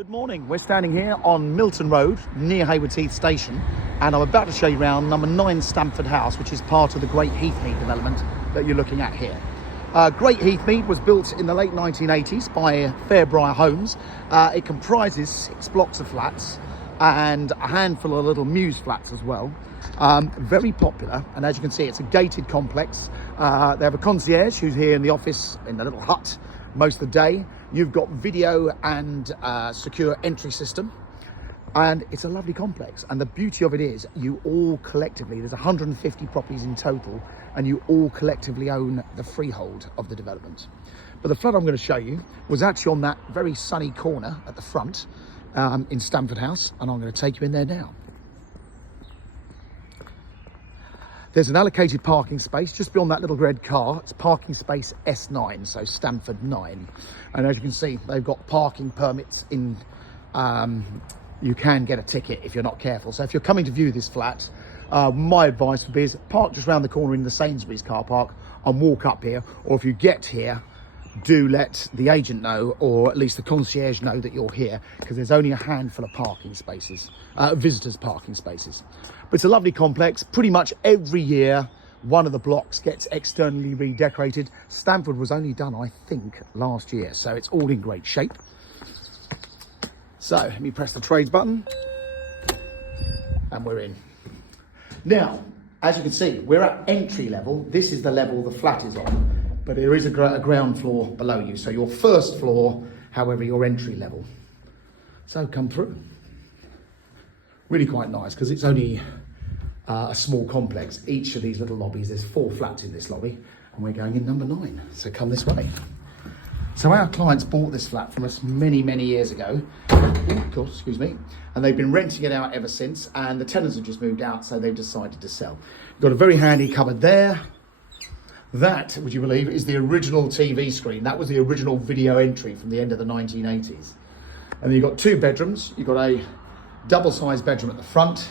Good morning. We're standing here on Milton Road near Haywards Heath station, and I'm about to show you around number 9 Stamford House, which is part of the Great Heathmead development that you're looking at here. Great Heathmead was built in the late 1980s by Fairbriar Homes. It comprises 6 blocks of flats and a handful of little mews flats as well. Very popular, and as you can see, it's a gated complex. They have a concierge who's here in the office in the little hut most of the day. You've got video and secure entry system, and it's a lovely complex. And the beauty of it is you all collectively, there's 150 properties in total, and you all collectively own the freehold of the development. But the flat I'm going to show you was actually on that very sunny corner at the front in Stamford House, and I'm going to take you in there now. There's an allocated parking space just beyond that little red car. It's parking space S9, so Stamford 9. And as you can see, they've got parking permits in. You can get a ticket if you're not careful. So if you're coming to view this flat, my advice would be is park just around the corner in the Sainsbury's car park and walk up here. Or if you get here, do let the agent know, or at least the concierge know that you're here, because there's only a handful of parking spaces, visitors parking spaces. But it's a lovely complex. Pretty much every year one of the blocks gets externally redecorated. Stamford was only done, I think, last year, so it's all in great shape. So let me press the trades button and we're in. Now, as you can see, we're at entry level. This is the level the flat is on. But there is a ground floor below you. So your first floor, however, your entry level. So come through. Really quite nice, because it's only a small complex. Each of these little lobbies, there's 4 flats in this lobby, and we're going in number 9. So come this way. So our clients bought this flat from us many, many years ago. Of course, excuse me. And they've been renting it out ever since, and the tenants have just moved out, so they've decided to sell. Got a very handy cupboard there. That, would you believe, is the original TV screen. That was the original video entry from the end of the 1980s. And then you've got 2 bedrooms. You've got a double-sized bedroom at the front.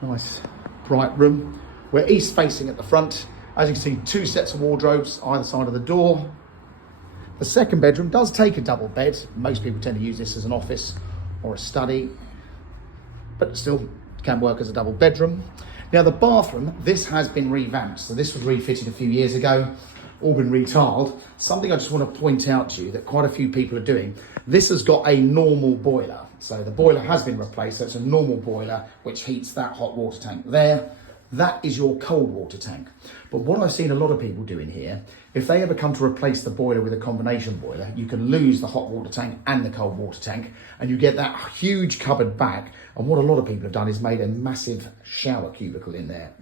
Nice, bright room. We're east-facing at the front. As you can see, 2 sets of wardrobes either side of the door. The second bedroom does take a double bed. Most people tend to use this as an office or a study, but still can work as a double bedroom. Now the bathroom, this has been revamped. So this was refitted a few years ago, all been retiled. Something I just want to point out to you that quite a few people are doing. This has got a normal boiler. So the boiler has been replaced. So it's a normal boiler, which heats that hot water tank there. That is your cold water tank. But what I've seen a lot of people doing here, if they ever come to replace the boiler with a combination boiler, you can lose the hot water tank and the cold water tank, and you get that huge cupboard back. And what a lot of people have done is made a massive shower cubicle in there.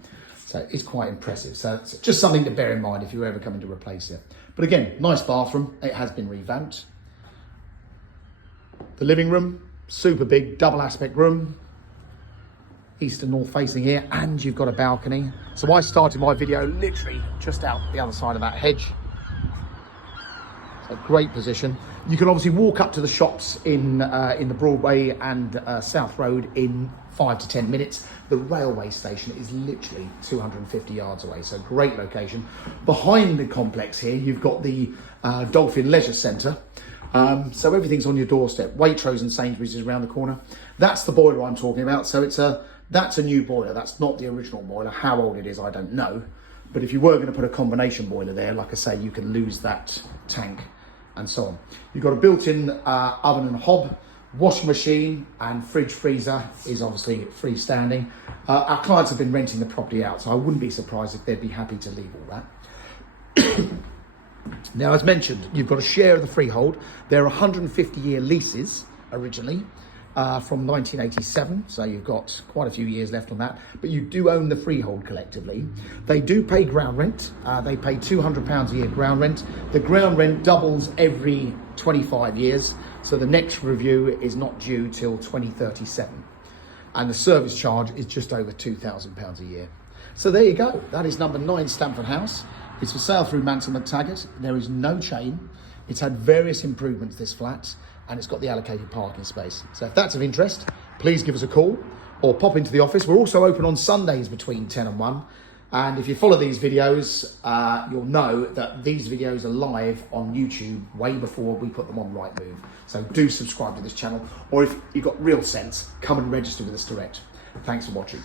So it's quite impressive. So it's just something to bear in mind if you're ever coming to replace it. But again, nice bathroom. It has been revamped. The living room, super big, double aspect room. East and north facing here, and you've got a balcony. So I started my video literally just out the other side of that hedge. So great position. You can obviously walk up to the shops in the Broadway and South Road in 5 to 10 minutes. The railway station is literally 250 yards away, so great location. Behind the complex here, you've got the Dolphin Leisure Centre. So everything's on your doorstep. Waitrose and Sainsbury's is around the corner. That's the boiler I'm talking about. So that's a new boiler. That's not the original boiler. How old it is, I don't know. But if you were going to put a combination boiler there, like I say, you can lose that tank and so on. You've got a built-in oven and hob, washing machine, and fridge freezer is obviously freestanding. Our clients have been renting the property out, so I wouldn't be surprised if they'd be happy to leave all that. Now, as mentioned, you've got a share of the freehold. There are 150-year leases originally from 1987, so you've got quite a few years left on that, but you do own the freehold collectively. They do pay ground rent. They pay £200 a year ground rent. The ground rent doubles every 25 years, so the next review is not due till 2037. And the service charge is just over £2,000 a year. So there you go. That is number 9 Stamford House. It's for sale through Manson & Taggart. There is no chain. It's had various improvements, this flat, and it's got the allocated parking space. So if that's of interest, please give us a call or pop into the office. We're also open on Sundays between 10 and 1. And if you follow these videos, you'll know that these videos are live on YouTube way before we put them on Rightmove. So do subscribe to this channel, or if you've got real sense, come and register with us direct. Thanks for watching.